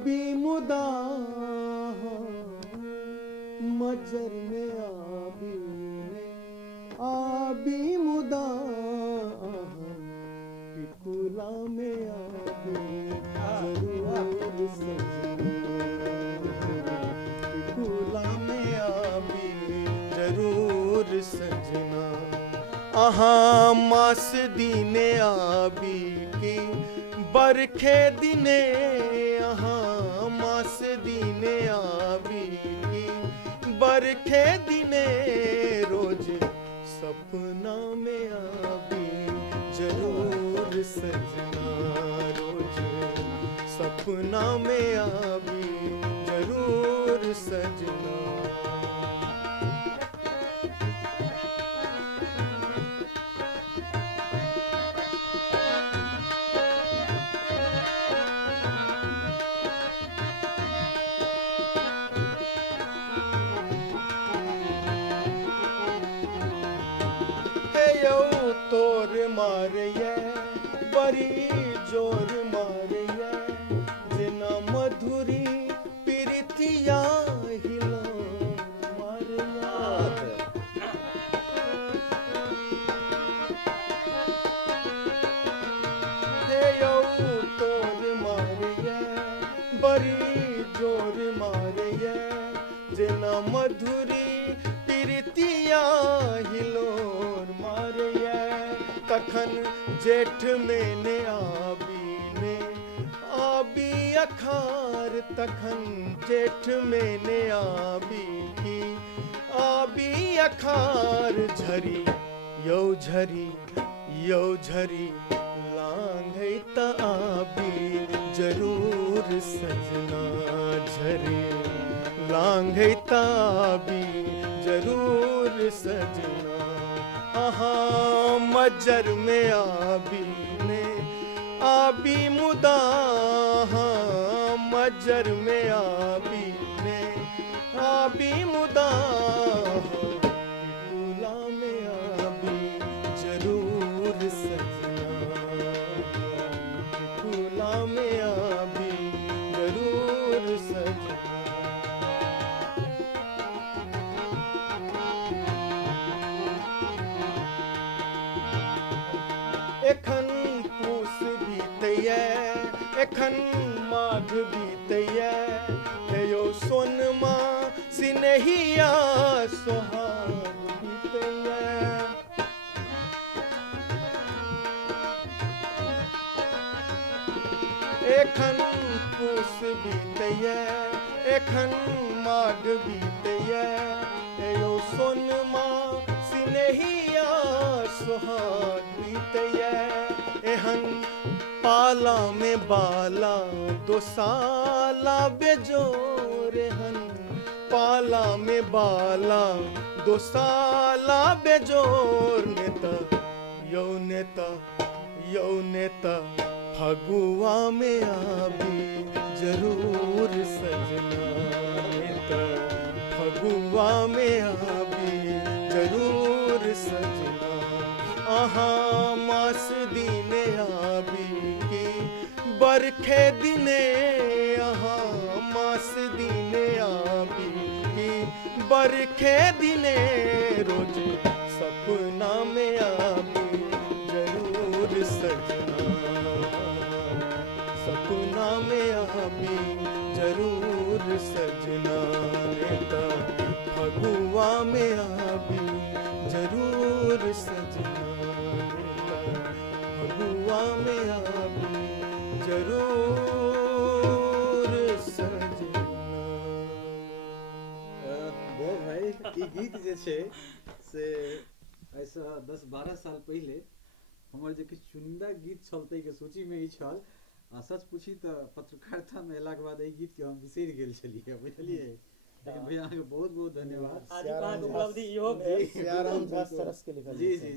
आबी मुदा मज्जर में आबी ने आबी मुदा पिकुला में आबी जरूर सजना पिकुला में आबी जरूर सजना आहा मास दीने आबी की बरखे दिने आहा मास दीने आबी की बरखे दिने रोज सपना में आबी जरूर सजना रोज सपना में आबी जरूर सजना तोर मारिए बड़ी जोर मारिए जिना मधुरी प्रीतिया हिला मारिया तोर मारिए बड़ी जोर मारिए जिना मधुरी प्रीतिया हिलोर मारिए तखन जेठ में ने आबी अखार तखन जेठ में ने आबी की आबी अखार झरी यौ झरी लांघै त आबी जरूर सजना झरी लांघै त आबी जरूर सजना आहा मज्जर में आबी ने आबी मुदा मज्जर में आबी ने आबी मुदा पिकुला में आबी जरूर सजना पिकुला में आबी जरूर सजना एखन पूस बीतैया एखन माघ बीतैया हेयो सोनमा सिनहिया सोहाग बीतैया एखन पूस बीतैया एखन माघ बीतैया हेयो सोनमा सिनहिया सोहाग बीतैया एहन पाला में बाला दो साला बेजोर एहन पाला में बाला दो साला बेजोर नेता फगुआ में आबी जरूर सजना नेता फगुआ में आबी जरूर सजना आहा मास दीने आबी की बरखे दिने आहा मास दीने आबी की बरखे दिने रोज सपना में आबी जरूर सजना सपना में आबी जरूर सजना नेता फगुआ में आबी जरूर सजना फगुआ में आबी जरूर सजना बहुत भाई ई गीत जे छै से ऐसा 10-12 साल पहले हमर जे किछु चुनिंदा गीत छल ताहिके सूचीमे ई छल आ सच पूछी तऽ पत्रकारितामे अयलाके बाद एहि गीतके हम बिसरि गेल छलियै बुझलियै लेकिन भैया अहाँके बहुत बहुत धन्यवाद आज उपलब्धि इहो भेल सियाराम दास सरस के लिखल जी जी